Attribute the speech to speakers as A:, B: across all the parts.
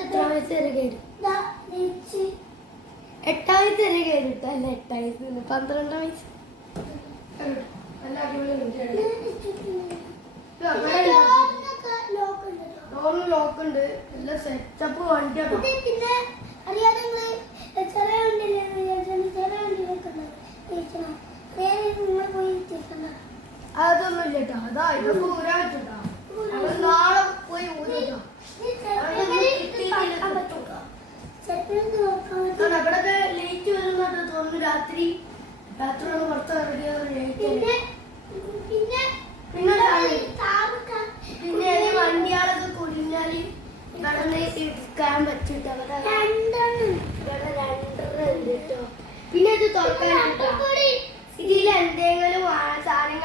A: എട്ടാം വയസ്സ് വരെ കയറിട്ട അല്ല എട്ടാം വയസ്സ് പന്ത്രണ്ടാം വയസ്സ്. ഡോറിന് ലോക്ക് ഉണ്ട് നല്ല സെറ്റപ്പ് വണ്ടിയാണ്
B: പിന്നെ അറിയാതെ ചെറിയ വണ്ടിയില്ലേ ചെറിയ വണ്ടി വെക്കുന്നത്. തിരിച്ചണം നിങ്ങൾ പോയി തിരിക്കണം
A: അതൊന്നും ഇല്ല കേട്ടോ. അതാ ഇതൊക്കെ ഊരാ പറ്റൂട്ടോ. രാത്രി? പുറത്ത്
B: പിന്നെ പിന്നെ
A: പിന്നെ വണ്ടിയാളൊക്കെ ഇരിക്കാൻ പറ്റൂട്ടോ അവിടെ
B: രണ്ടെണ്ണം.
A: ഇവിടെ രണ്ടര ഉണ്ട് കേട്ടോ പിന്നെ ഇത് തുറക്കാൻ ഇതിൽ എന്തെങ്കിലും സാധനങ്ങൾ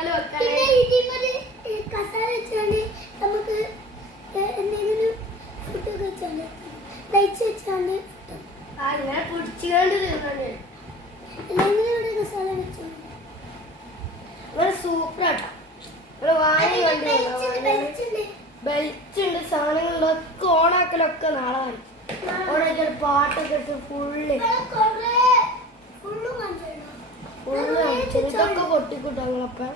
A: വണ്ടി
B: ബെൽറ്റ്
A: ബെൽറ്റ് ഉണ്ട് സാധനങ്ങളിലൊക്കെ ഓണാക്കലൊക്കെ നാളെ ഓണാക്കിയ പാട്ടൊക്കെ ഇട്ട് ഫുള്ള്
B: ഫുള്ളും
A: ഇതൊക്കെ പൊട്ടിക്കൂട്ടോ ഞങ്ങളൊക്കെ